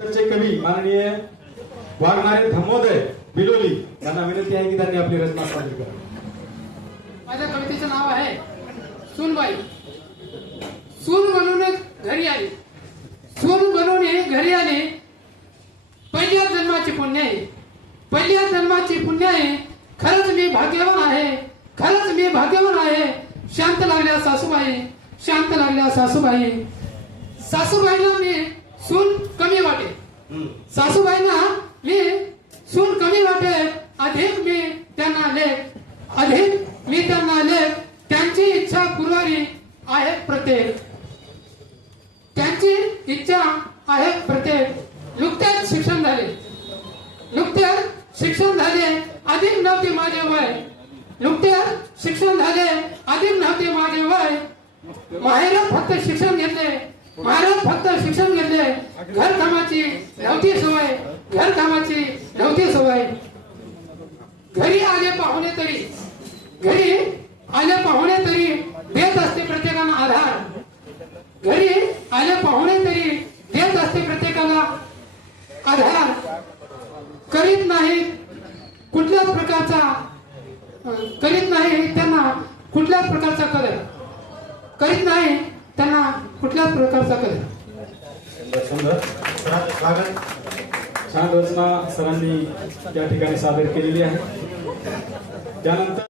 चे कवी माननीय वागणारे धमोदय बिलोली यांना विनंती आहे की त्यांनी आपली रचना सादर करावी माझ्या कवितेचं नाव आहे सूनबाई. सून बनवून घरी आली. सून बनवून घरी आले. पहिल्या जन्माची पुण्य आहे. पहिल्या जन्माची पुण्य आहे. खरंच मी भाग्यवान आहे. खरंच मी भाग्यवान आहे. शांत लागल्या सासूबाई. शांत लागल्या सासूबाई. सासूबाईला मी सून कमी सासूबाईंना मी सून कमी वाटे अधिक मी त्यांना लेख अधिक मी त्यांना लेख त्यांची इच्छा पुरवारी आहे प्रत्येक. त्यांची इच्छा आहे प्रत्येक. नुकतेच शिक्षण झाले. नुकतेच शिक्षण झाले अधिक नव्हते माझे वय. नुकतेच शिक्षण झाले अधिक नव्हते माझे वय. माहेर फक्त शिक्षण घेतले. माहेरात फक्त शिक्षण घेतले घर कामाची नव्हती सवय घर कामाची नव्हती सवय. घरी आले पाहुणे तरी घरी आले पाहुणे तरी देत असते प्रत्येकाला आधार. घरी आले पाहुणे तरी देत असते प्रत्येकाला आधार. करीत नाही कुठल्याच प्रकारचा करीत नाही त्यांना कुठल्याच प्रकारचा कदर करीत नाही कुठल्याच प्रकारचा स्वागत. छान रचना सरांनी या ठिकाणी सादर केलेली आहे. त्यानंतर